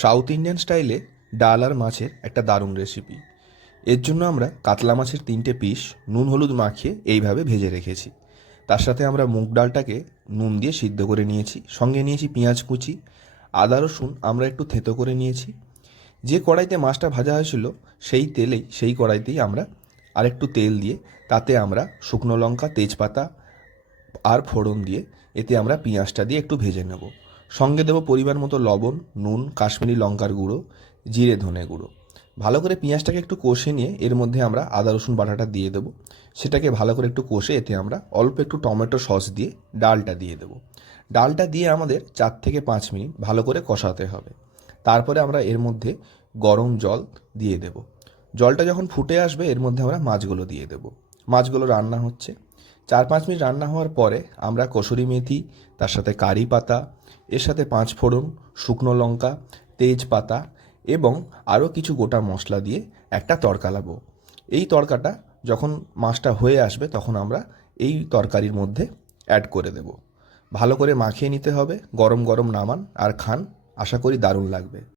South Indian স্টাইলে ডাল আর মাছের একটা দারুণ রেসিপি। এর জন্য আমরা কাতলা মাছের 3টে পিস নুন হলুদ মাখিয়ে এইভাবে ভেজে রেখেছি। তার সাথে আমরা মুগ ডালটাকে নুন দিয়ে সিদ্ধ করে নিয়েছি, সঙ্গে নিয়েছি পেঁয়াজ কুচি, আদা রসুন আমরা একটু থেঁতো করে নিয়েছি। যে কড়াইতে মাছটা ভাজা হয়েছিল সেই কড়াইতেই আমরা আরেকটু তেল দিয়ে তাতে আমরা শুকনো লঙ্কা, তেজপাতা আর ফোড়ন দিয়ে এতে আমরা পেঁয়াজটা দিয়ে একটু ভেজে নেব। সঙ্গে দেবো পরিমাণ মতো লবণ, নুন, কাশ্মীরি লঙ্কার গুঁড়ো, জিরে ধনে গুঁড়ো। ভালো করে পেঁয়াজটাকে একটু কষে নিয়ে এর মধ্যে আমরা আদা রসুন বাটাটা দিয়ে দেবো। সেটাকে ভালো করে একটু কষে এতে আমরা অল্প একটু টমেটো সস দিয়ে ডালটা দিয়ে দেবো। ডালটা দিয়ে আমাদের 4 থেকে 5 মিনিট ভালো করে কষাতে হবে। তারপরে আমরা এর মধ্যে গরম জল দিয়ে দেব। জলটা যখন ফুটে আসবে এর মধ্যে আমরা মাছগুলো দিয়ে দেব। মাছগুলো রান্না হচ্ছে। 4-5 মিনিট রান্না হওয়ার পরে আমরা কসুরি মেথি, তার সাথে কারি পাতা, এর সাথে 5 ফোড়ন, শুকনো লঙ্কা, তেজপাতা এবং আরও কিছু গোটা মশলা দিয়ে একটা তড়কা লাগাবো। এই তড়কাটা যখন মাছটা হয়ে আসবে তখন আমরা এই তরকারির মধ্যে অ্যাড করে দেব। ভালো করে মাখিয়ে নিতে হবে। গরম গরম নামান আর খান, আশা করি দারুণ লাগবে।